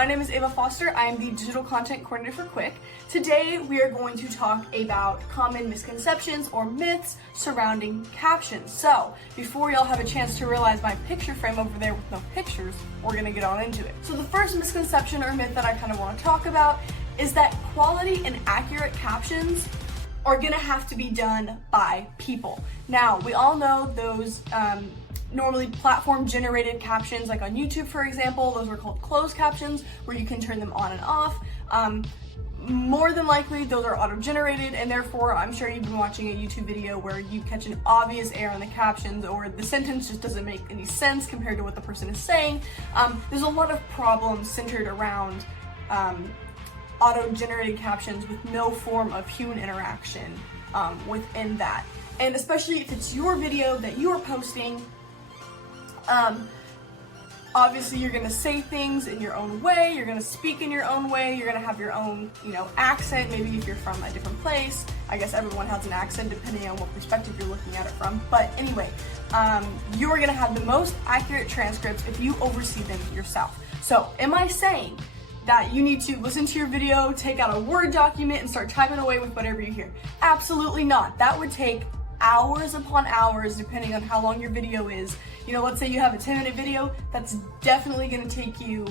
My name is Ava Foster. I am the Digital Content Coordinator for Quicc. Today we are going to talk about common misconceptions or myths surrounding captions. So before y'all have a chance to realize my picture frame over there with no pictures, we're gonna get on into it. So the first misconception or myth that I kind of want to talk about is that quality and accurate captions are gonna have to be done by people. Now, we all know those normally platform generated captions, like on YouTube, for example, those are called closed captions, where you can turn them on and off. More than likely, those are auto-generated, and therefore, I'm sure you've been watching a YouTube video where you catch an obvious error in the captions, or the sentence just doesn't make any sense compared to what the person is saying. There's a lot of problems centered around auto-generated captions with no form of human interaction within that. And especially if it's your video that you are posting, obviously you're gonna say things in your own way, you're gonna speak in your own way, you're gonna have your own, accent, maybe if you're from a different place. I guess everyone has an accent depending on what perspective you're looking at it from. But anyway, you're gonna have the most accurate transcripts if you oversee them yourself. So am I saying that you need to listen to your video, take out a Word document, and start typing away with whatever you hear? Absolutely not. That would take hours upon hours, depending on how long your video is. Let's say you have a 10-minute video, that's definitely gonna take you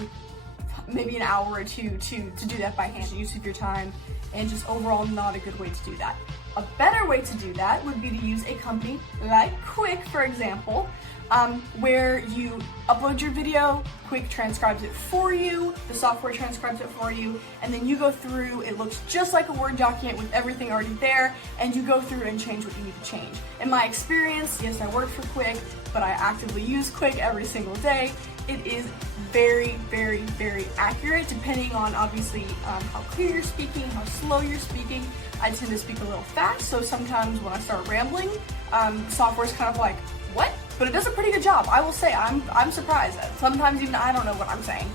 maybe an hour or two to do that by hand, use of your time, and just overall not a good way to do that. A better way to do that would be to use a company like Quicc, for example, where you upload your video, Quicc transcribes it for you, the software transcribes it for you, and then you go through, it looks just like a Word document with everything already there, and you go through and change what you need to change. In my experience, yes, I work for Quicc, but I actively use Quicc every single day. It is very, very, very accurate, depending on obviously how clear you're speaking, how slow you're speaking. I tend to speak a little fast, so sometimes when I start rambling, software's kind of like, what? But it does a pretty good job. I will say, I'm surprised. Sometimes even I don't know what I'm saying.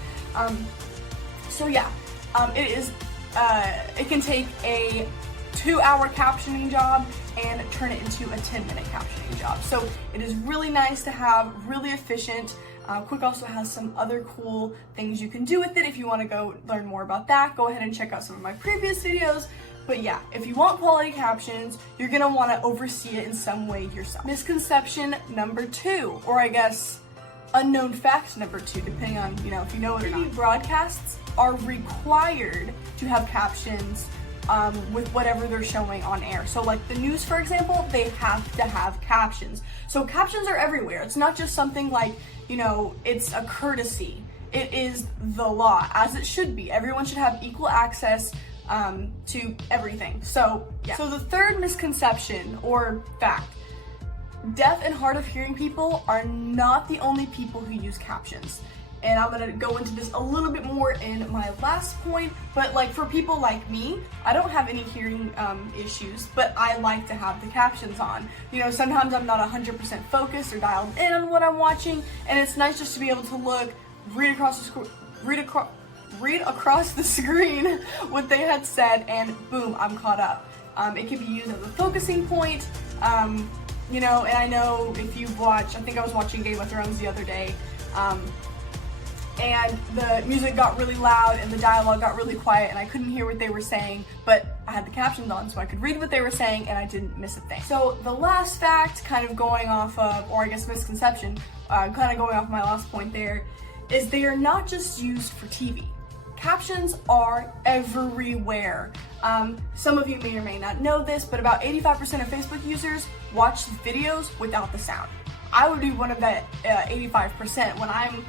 It can take a 2-hour captioning job and turn it into a 10-minute captioning job. So it is really nice to have, really efficient. Quicc also has some other cool things you can do with it. If you want to go learn more about that, go ahead and check out some of my previous videos. But yeah, if you want quality captions, you're gonna want to oversee it in some way yourself. Misconception number 2, or I guess unknown fact number 2, depending on if you know it or not. TV broadcasts are required to have captions with whatever they're showing on air. So like the news, for example, they have to have captions. So captions are everywhere. It's not just something like, it's a courtesy. It is the law, as it should be. Everyone should have equal access to everything. So yeah. So the third misconception or fact, deaf and hard of hearing people are not the only people who use captions. And I'm gonna go into this a little bit more in my last point, but like for people like me, I don't have any hearing issues, but I like to have the captions on. Sometimes I'm not 100% focused or dialed in on what I'm watching, and it's nice just to be able to look, read across the screen what they had said, and boom, I'm caught up. It can be used as a focusing point, and I know if you've watched, I think I was watching Game of Thrones the other day, and the music got really loud and the dialogue got really quiet and I couldn't hear what they were saying, but I had the captions on so I could read what they were saying and I didn't miss a thing. So the last fact, kind of going off of, or I guess misconception, kind of going off my last point there, is they are not just used for TV. Captions are everywhere. Some of you may or may not know this, but about 85% of Facebook users watch videos without the sound. I would be one of that 85% when I'm,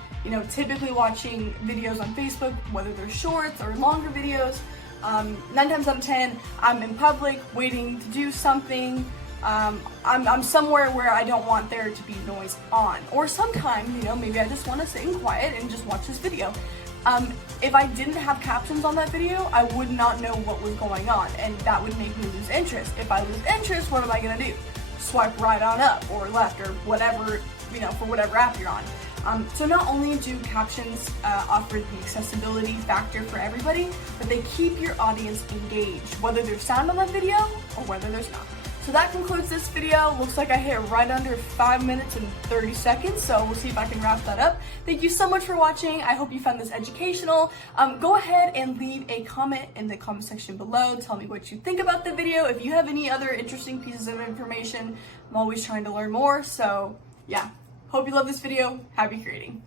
typically watching videos on Facebook, whether they're shorts or longer videos. 9 times out of 10, I'm in public waiting to do something. I'm somewhere where I don't want there to be noise on. Or sometimes, maybe I just want to sit in quiet and just watch this video. If I didn't have captions on that video, I would not know what was going on, and that would make me lose interest. If I lose interest, what am I gonna do? Swipe right on up or left or whatever, for whatever app you're on. So not only do captions offer the accessibility factor for everybody, but they keep your audience engaged, whether there's sound on that video or whether there's not. So that concludes this video. Looks like I hit right under 5 minutes and 30 seconds, so we'll see if I can wrap that up. Thank you so much for watching. I hope you found this educational. Go ahead and leave a comment in the comment section below. Tell me what you think about the video. If you have any other interesting pieces of information, I'm always trying to learn more. So yeah, hope you love this video. Happy creating.